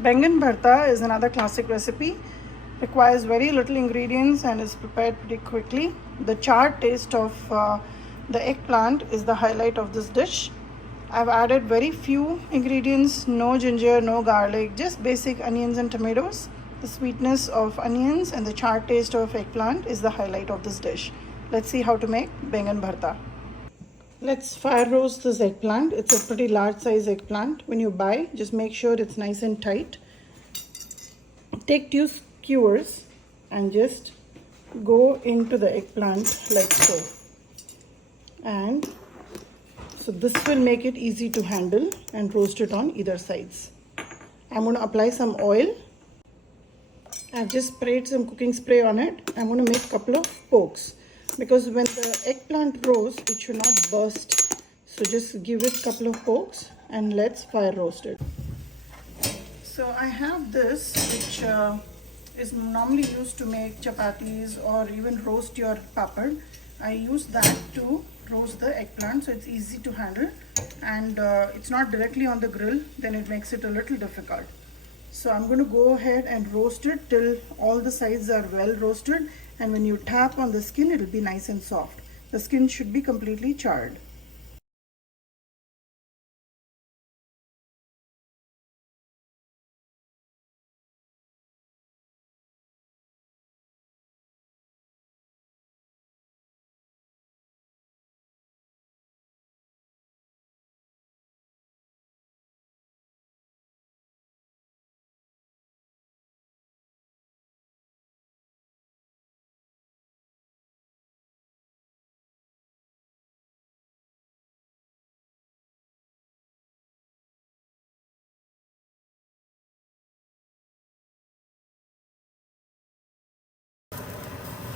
Baingan Bharta is another classic recipe. Requires very little ingredients and is prepared pretty quickly. The charred taste of the eggplant is the highlight of this dish. I've added very few ingredients, no ginger, no garlic, just basic onions and tomatoes. The sweetness of onions and the charred taste of eggplant is the highlight of this dish. Let's see how to make Baingan Bharta. Let's fire roast this eggplant. It's a pretty large size eggplant. When you buy, just make sure it's nice and tight. Take two skewers and just go into the eggplant like so. And so this will make it easy to handle and roast it on either sides. I'm going to apply some oil. I've just sprayed some cooking spray on it. I'm going to make a couple of pokes, because when the eggplant roasts, it should not burst. So just give it a couple of pokes and let's fire roast it. So I have this, which is normally used to make chapatis or even roast your papad. I use that to roast the eggplant, so it's easy to handle, and it's not directly on the grill, then it makes it a little difficult. So I'm going to go ahead and roast it till all the sides are well roasted, and when you tap on the skin, it will be nice and soft. The skin should be completely charred.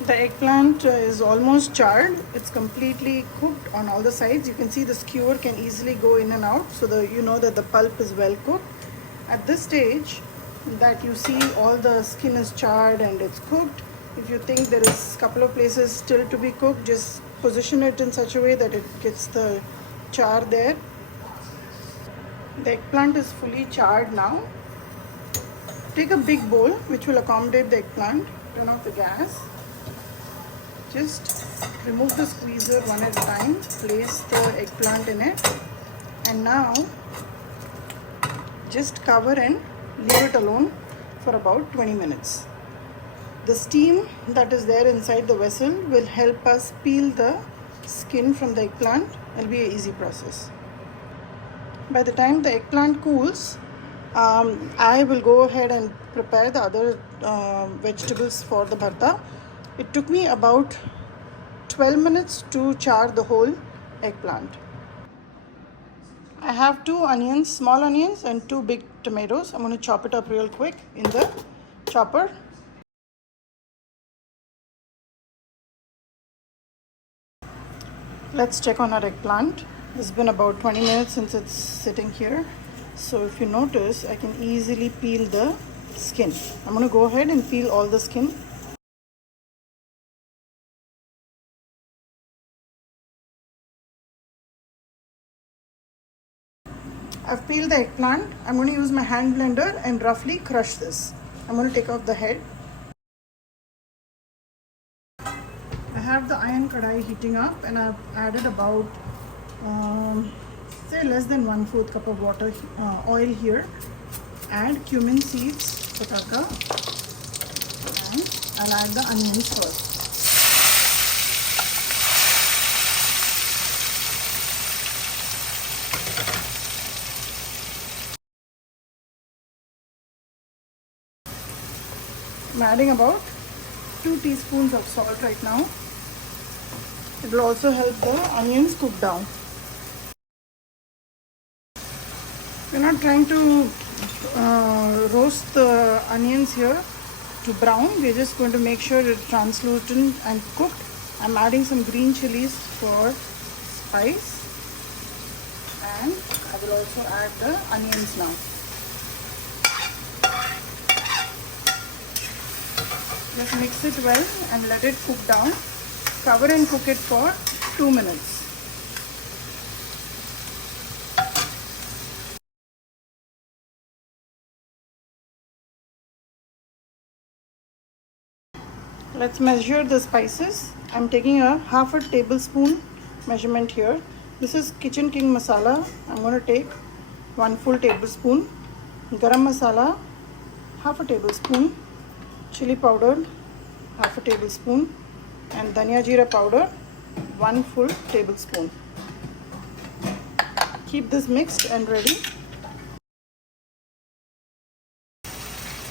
The eggplant is almost charred. It's completely cooked on all the sides. You can see the skewer can easily go in and out, so that you know that the pulp is well cooked. At this stage that you see all the skin is charred and it's cooked, if you think there is a couple of places still to be cooked, just position it in such a way that it gets the char there. The eggplant is fully charred now. Take a big bowl which will accommodate the eggplant. Turn off the gas. Just remove the squeezer one at a time, place the eggplant in it, and now just cover and leave it alone for about 20 minutes. The steam that is there inside the vessel will help us peel the skin from the eggplant. It will be an easy process. By the time the eggplant cools, I will go ahead and prepare the other vegetables for the bharta. It took me about 12 minutes to char the whole eggplant. I have 2 onions, small onions, and 2 big tomatoes. I'm going to chop it up real quick in the chopper. Let's check on our eggplant. It's been about 20 minutes since it's sitting here. So if you notice, I can easily peel the skin. I'm going to go ahead and peel all the skin. I've peeled the eggplant. I'm going to use my hand blender and roughly crush this. I'm going to take off the head. I have the iron kadai heating up, and I've added about say less than 1/4 cup of water oil here. Add cumin seeds, pataka, and I'll add the onions first. I'm adding about 2 teaspoons of salt right now. It will also help the onions cook down. We're not trying to roast the onions here to brown. We're just going to make sure it's translucent and cooked. I'm adding some green chilies for spice, and I will also add the onions now. Just mix it well and let it cook down. Cover and cook it for 2 minutes. Let's measure the spices. I'm taking a half a tablespoon measurement here. This is Kitchen King masala. I'm going to take 1 full tablespoon. Garam masala, half a tablespoon. Chilli powder, half a tablespoon. And dhania jeera powder, 1 full tablespoon. Keep this mixed and ready.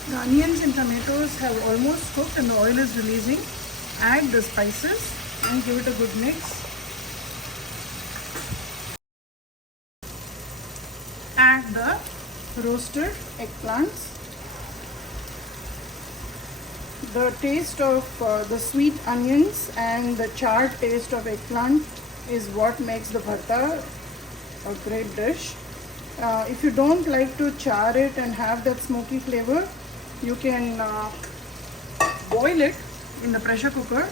The onions and tomatoes have almost cooked and the oil is releasing. Add the spices and give it a good mix. Add the roasted eggplants. The taste of the sweet onions and the charred taste of eggplant is what makes the bharta a great dish. If you don't like to char it and have that smoky flavor, you can boil it in the pressure cooker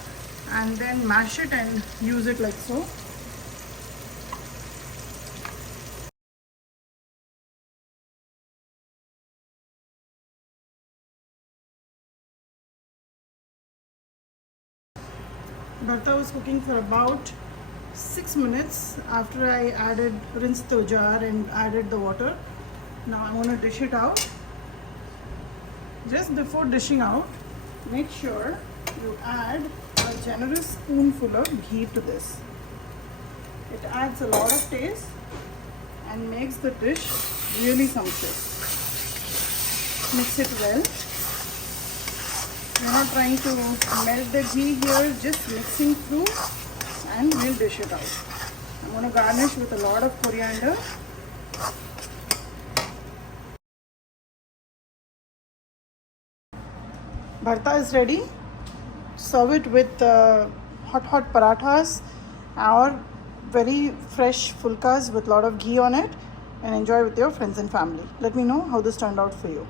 and then mash it and use it like so. Bharta was cooking for about 6 minutes after I rinsed the jar and added the water. Now I'm going to dish it out. Just before dishing out, make sure you add a generous spoonful of ghee to this. It adds a lot of taste and makes the dish really sumptuous. Mix it well. We're not trying to melt the ghee here, just mixing through, and we'll dish it out. I'm going to garnish with a lot of coriander. Bharta is ready. Serve it with hot parathas or very fresh fulkas with a lot of ghee on it and enjoy with your friends and family. Let me know how this turned out for you.